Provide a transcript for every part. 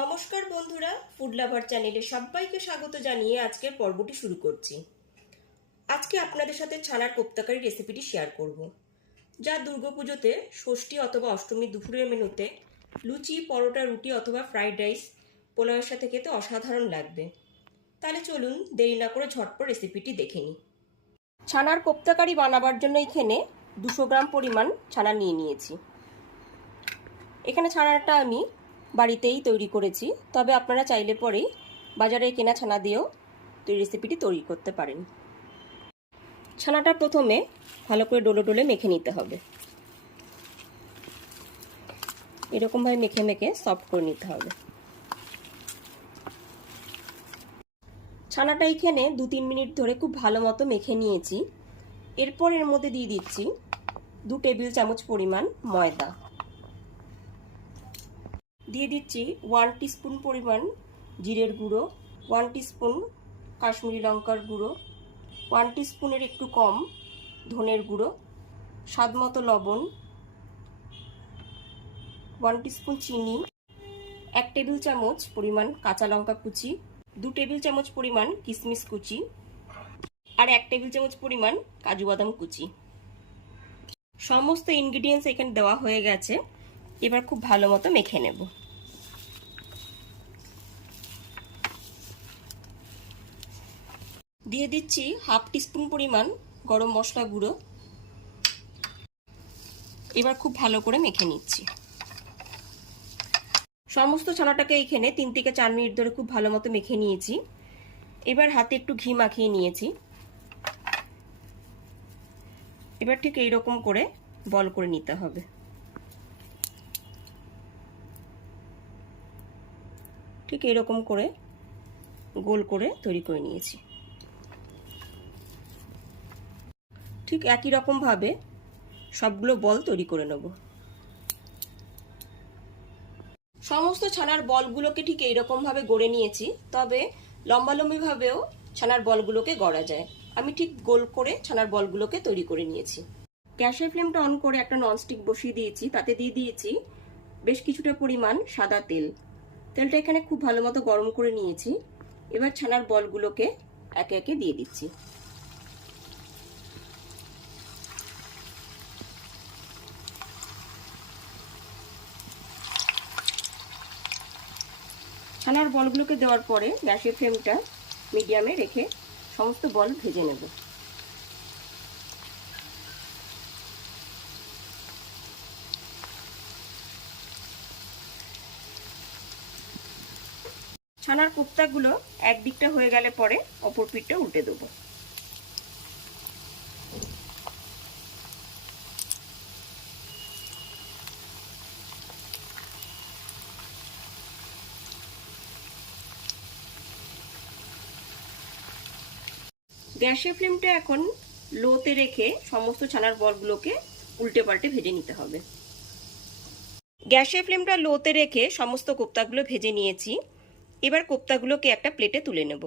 নমস্কার বন্ধুরা food lover চ্যানেলে সবাইকে স্বাগত জানিয়ে আজকের পর্বটি শুরু করছি। আজকে আপনাদের সাথে ছানার কোপ্তাকারি রেসিপিটি শেয়ার করব। যা দুর্গাপুজোতে ষষ্ঠী অথবা অষ্টমী দুপুরের মেনুতে লুচি, পরোটা, রুটি অথবা ফ্রাইড রাইস পোলাওয়ের সাথে খেতে অসাধারণ লাগবে। তাহলে চলুন দেরি না করে ঝটপট রেসিপিটি দেখে নিই। ছানার কোপ্তাকারি বানাবার জন্য এখানে দুশো গ্রাম পরিমাণ ছানা নিয়ে নিয়েছি। এখানে ছানাটা আমি বাড়িতেই তৈরি করেছি। তবে আপনারা চাইলে পরেই বাজারে কেনা ছানা দিয়েও এই রেসিপিটি তৈরি করতে পারেন। ছানাটা প্রথমে ভালো করে ডোলে ডোলে মেখে নিতে হবে। এরকমভাবে মেখে মেখে সফট করে নিতে হবে। ছানাটা এখানে দু তিন মিনিট ধরে খুব ভালো মতো মেখে নিয়েছি। এরপর এর মধ্যে দিয়ে দিচ্ছি দু টেবিল চামচ পরিমাণ ময়দা। দিয়ে দিচ্ছি ওয়ান টিস্পুন পরিমাণ জিরের গুঁড়ো ওয়ান টিস্পুন কাশ্মীরি লঙ্কার গুঁড়ো ওয়ান টিস্পুনের একটু কম ধনের গুঁড়ো, স্বাদ মতো লবণ ওয়ান টিস্পুন চিনি, এক টেবিল চামচ পরিমাণ কাঁচা লঙ্কা কুচি, দু টেবিল চামচ পরিমাণ কিশমিশ কুচি আর এক টেবিল চামচ পরিমাণ কাজু বাদাম কুচি। সমস্ত ইনগ্রিডিয়েন্টস এখানে দেওয়া হয়ে গেছে। এবার খুব ভালো মতো মেখে নেব। দিয়ে দিচ্ছি হাফ টিস্পুন পরিমাণ গরম মশলা গুঁড়ো। এবার খুব ভালো করে মেখে নিচ্ছি। সমস্ত ছানাটাকে এখানে তিন থেকে চার মিনিট ধরে খুব ভালো মতো মেখে নিয়েছি। এবার হাতে একটু ঘি মাখিয়ে নিয়েছি। এবার ঠিক এইরকম করে বল করে নিতে হবে। ঠিক এরকম করে গোল করে তৈরি করে নিয়েছি। ঠিক একই রকমভাবে সবগুলো বল তৈরি করে নেব। সমস্ত ছানার বলগুলোকে ঠিক এইরকমভাবে গড়ে নিয়েছি, তবে লম্বালম্বিভাবেও ছানার বলগুলোকে গড়া যায়। আমি ঠিক গোল করে ছানার বলগুলোকে তৈরি করে নিয়েছি। গ্যাসের ফ্লেমটা অন করে একটা ননস্টিক বসিয়ে দিয়েছি, তাতে দিয়ে দিয়েছি বেশ কিছুটা পরিমাণ সাদা তেল। তেলটা এখানে খুব ভালো মতো গরম করে নিয়েছি। এবার ছানার বলগুলোকে একে একে দিয়ে দিচ্ছি। ছানার বলগুলোকে দেওয়ার পরে গ্যাসের ফ্লেমটা মিডিয়ামে রেখে সমস্ত বল ভেজে নেব। ছানার কোপ্তাগুলো একদিকটা হয়ে গেলে পরে অপর পিঠটা উল্টে দেবো। গ্যাসের ফ্লেমটা এখন লোতে রেখে সমস্ত ছানার বলগুলোকে উল্টে পাল্টে ভেজে নিতে হবে। গ্যাসের ফ্লেমটা লোতে রেখে সমস্ত কোপ্তাগুলো ভেজে নিয়েছি। এবার কোপ্তাগুলোকে একটা প্লেটে তুলে নেব।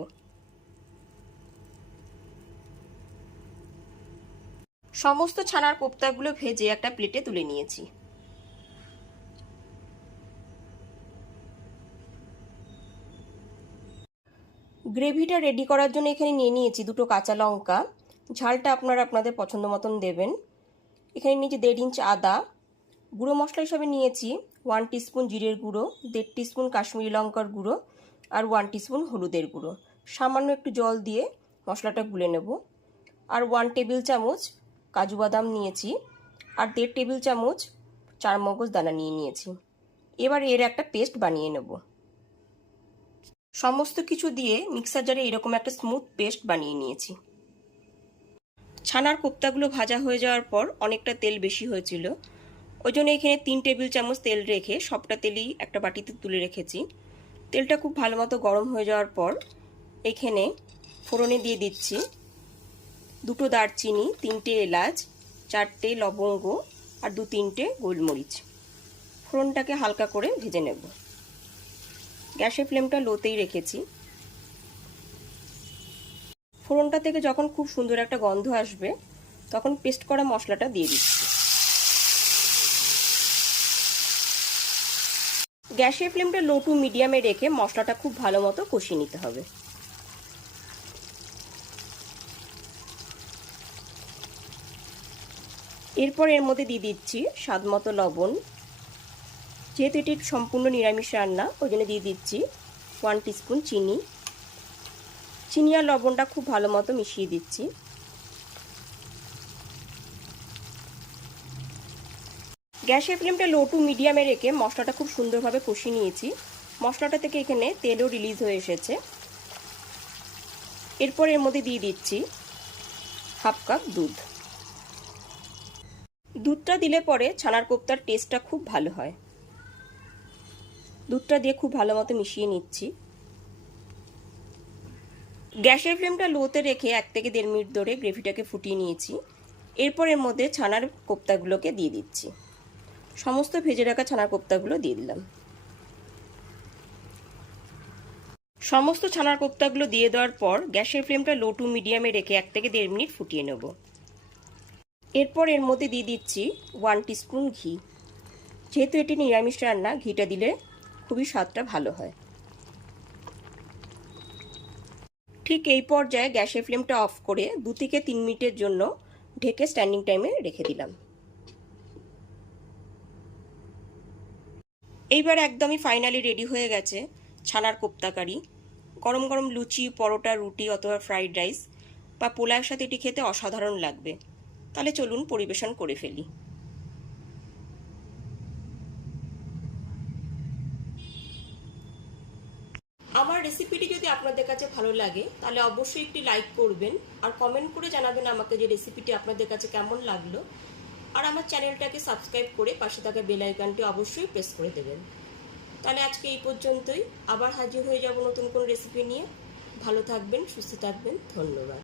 সমস্ত ছানার কোপ্তাগুলো ভেজে একটা প্লেটে তুলে নিয়েছি। গ্রেভিটা রেডি করার জন্য এখানে নিয়ে নিয়েছি দুটো কাঁচা লঙ্কা। ঝালটা আপনারা আপনাদের পছন্দ মতন দেবেন। এখানে নিয়েছি দেড় ইঞ্চ আদা। গুঁড়ো মশলা হিসাবে নিয়েছি ওয়ান টিস্পুন জিরের গুঁড়ো, দেড় টিস্পুন কাশ্মীরি লঙ্কার গুঁড়ো আর ওয়ান টিস্পুন হলুদের গুঁড়ো। সামান্য একটু জল দিয়ে মশলাটা গুলে নেব। আর ওয়ান টেবিল চামচ কাজু বাদাম নিয়েছি। আর দেড় টেবিল চামচ চার মগজ দানা নিয়ে নিয়েছি। এবার এর একটা পেস্ট বানিয়ে নেব। সমস্ত কিছু দিয়ে মিক্সার জারে এরকম একটা স্মুথ পেস্ট বানিয়ে নিয়েছি। ছানার কোপ্তাগুলো ভাজা হয়ে যাওয়ার পর অনেকটা তেল বেশি হয়েছিল। ওই জন্য এখানে তিন টেবিল চামচ তেল রেখে সবটা তেলই একটা বাটিতে তুলে রেখেছি। তেলটা খুব ভালো মতো গরম হয়ে যাওয়ার পর এখানে ফোড়নে দিয়ে দিচ্ছি দুটো দারচিনি, তিনটে এলাচ, চারটে লবঙ্গ আর দু তিনটে গোলমরিচ। ফোড়নটাকে হালকা করে ভেজে নেব। গ্যাসের ফ্লেমটা লোতেই রেখেছি। ফোড়নটা থেকে যখন খুব সুন্দর একটা গন্ধ আসবে, তখন পেস্ট করা মশলাটা দিয়ে দিচ্ছি। গ্যাসের ফ্লেমটা লো টু মিডিয়ামে রেখে মশলাটা খুব ভালো মতো কষিয়ে নিতে হবে। এরপর এর মধ্যে দিয়ে দিচ্ছি স্বাদ মতো লবণ। যেহেতু এটি সম্পূর্ণ নিরামিষ রান্না, ওই জন্য দিয়ে দিচ্ছি ওয়ান টিস্পুন চিনি। চিনি আর লবণটা খুব ভালো মতো মিশিয়ে দিচ্ছি। গ্যাসের ফ্লেমটা লো টু মিডিয়ামে রেখে মশলাটা খুব সুন্দরভাবে কষিয়ে নিয়েছি। মশলাটা থেকে এখানে তেলও রিলিজ হয়ে এসেছে। এরপর এর মধ্যে দিয়ে দিচ্ছি হাফ কাপ দুধ। দুধটা দিলে পরে ছানার কোপ্তার টেস্টটা খুব ভালো হয়। দুধটা দিয়ে খুব ভালো মতো মিশিয়ে নিচ্ছি। গ্যাসের ফ্লেমটা লোতে রেখে এক থেকে দেড় মিনিট ধরে গ্রেভিটাকে ফুটিয়ে নিয়েছি। এরপর এর মধ্যে ছানার কোপ্তাগুলোকে দিয়ে দিচ্ছি। সমস্ত ভেজে রাখা ছানার কোপ্তাগুলো দিয়ে দিলাম। সমস্ত ছানার কোপ্তাগুলো দিয়ে দেওয়ার পর গ্যাসের ফ্লেমটা লো টু মিডিয়ামে রেখে এক থেকে দেড় মিনিট ফুটিয়ে নেব। এরপর এর মধ্যে দিয়ে দিচ্ছি ওয়ান টিস্পুন ঘি। যেহেতু এটি নিরামিষ রান্না, ঘিটা দিলে খুবই স্বাদটা ভালো হয়। ঠিক এই পর্যায়ে গ্যাসের ফ্লেমটা অফ করে দু থেকে তিন মিনিটের জন্য ঢেকে স্ট্যান্ডিং টাইমে রেখে দিলাম। এইবার একদমই ফাইনালি রেডি হয়ে গেছে ছানার কোপ্তাকারি। গরম গরম লুচি, পরোটা, রুটি অথবা ফ্রাইড রাইস বা পোলাওয়ের সাথে এটি খেতে অসাধারণ লাগবে। তাহলে চলুন পরিবেশন করে ফেলি। আমার রেসিপিটি যদি আপনাদের কাছে ভালো লাগে, তাহলে অবশ্যই একটি লাইক করবেন আর কমেন্ট করে জানাবেন আমাকে যে রেসিপিটি আপনাদের কাছে কেমন লাগল। আর আমার চ্যানেলটাকে সাবস্ক্রাইব করে পাশে থাকা বেল আইকনটি অবশ্যই প্রেস করে দেবেন। তাহলে আজকে এই পর্যন্তই। আবার হাজির হয়ে যাব নতুন কোনো রেসিপি নিয়ে। ভালো থাকবেন, সুস্থ থাকবেন। ধন্যবাদ।